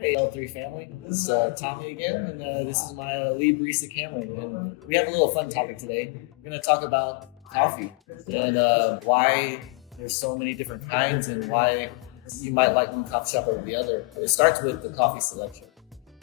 Hey, L3 family. This is Tommy again, and this is my lead barista Cameron. And we have a little fun topic today. We're going to talk about coffee and why there's so many different kinds and why you might like one coffee shop over the other. It starts with the coffee selection.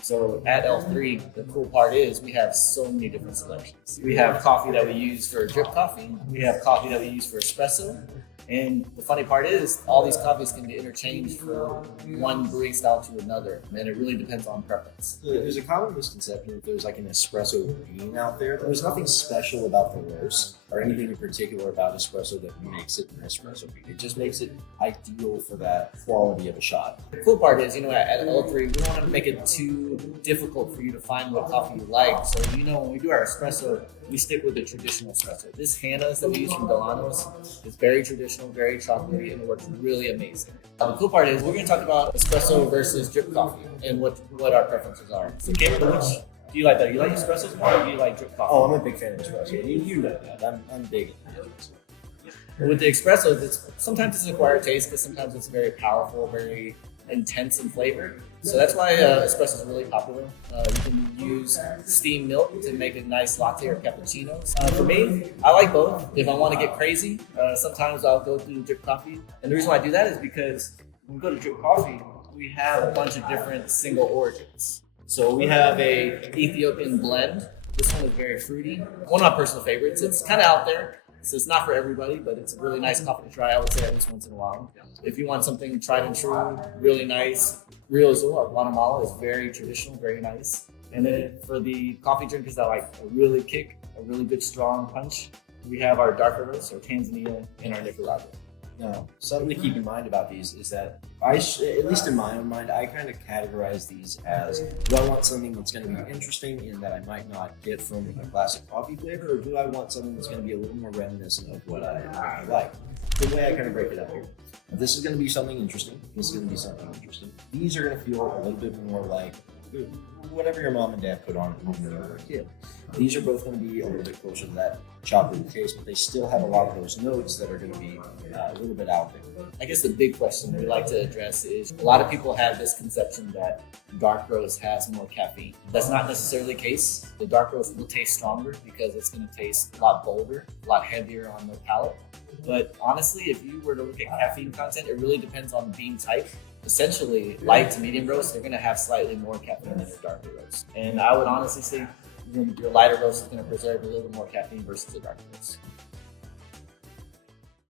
So at L3, the cool part is we have so many different selections. We have coffee that we use for drip coffee. We have coffee that we use for espresso. And the funny part is all these coffees can be interchanged from one brewing style to another. And it really depends on preference. There's a common misconception that there's like an espresso bean out there. There's nothing special about the roast or anything in particular about espresso that makes it an espresso bean. It just makes it ideal for that quality of a shot. The cool part is, at L3, we don't want to make it too difficult for you to find what coffee you like. So, when we do our espresso, we stick with the traditional espresso. This Hannah's that we use from Dillanos is very traditional, very chocolatey, and it works really amazing. The cool part is we're going to talk about espresso versus drip coffee and what our preferences are. So, Cameron, which do you like better? You like espressos more, or do you like drip coffee? Oh, I'm a big fan of espresso. You know that. I'm big into espresso. With the espressos, sometimes it's an acquired taste because sometimes it's very powerful, very intense in flavor. So that's why espresso is really popular. You can use steamed milk to make a nice latte or cappuccino. For me, I like both. If I want to get crazy, sometimes I'll go through drip coffee. And the reason why I do that is because when we go to drip coffee, we have a bunch of different single origins. So we have a Ethiopian blend. This one is very fruity. One of my personal favorites. It's kind of out there. So it's not for everybody, but it's a really nice coffee to try. I would say at least once in a while. If you want something tried and true, really nice, Rio Azul or Guatemala is very traditional, very nice. And then for the coffee drinkers that like a really kick, a really good strong punch, we have our darker roast, our Tanzania, and our Nicaragua. Now, something to keep in mind about these is that at least in my own mind, I kind of categorize these as, do I want something that's going to be interesting and that I might not get from a classic coffee flavor, or do I want something that's going to be a little more reminiscent of what I like? The way I kind of break it up here. If this is going to be something interesting, this is going to be something interesting. These are going to feel a little bit more like whatever your mom and dad put on when you were a kid. These are both going to be a little bit closer to that chocolate taste, but they still have a lot of those notes that are going to be a little bit out there. I guess the big question we like to address is a lot of people have this conception that dark roast has more caffeine. That's not necessarily the case. The dark roast will taste stronger because it's going to taste a lot bolder, a lot heavier on the palate. But honestly, if you were to look at caffeine content, it really depends on bean type. Essentially, light to medium roast, they're going to have slightly more caffeine than your darker roast. And I would honestly say your lighter roast is going to preserve a little more caffeine versus the darker roast.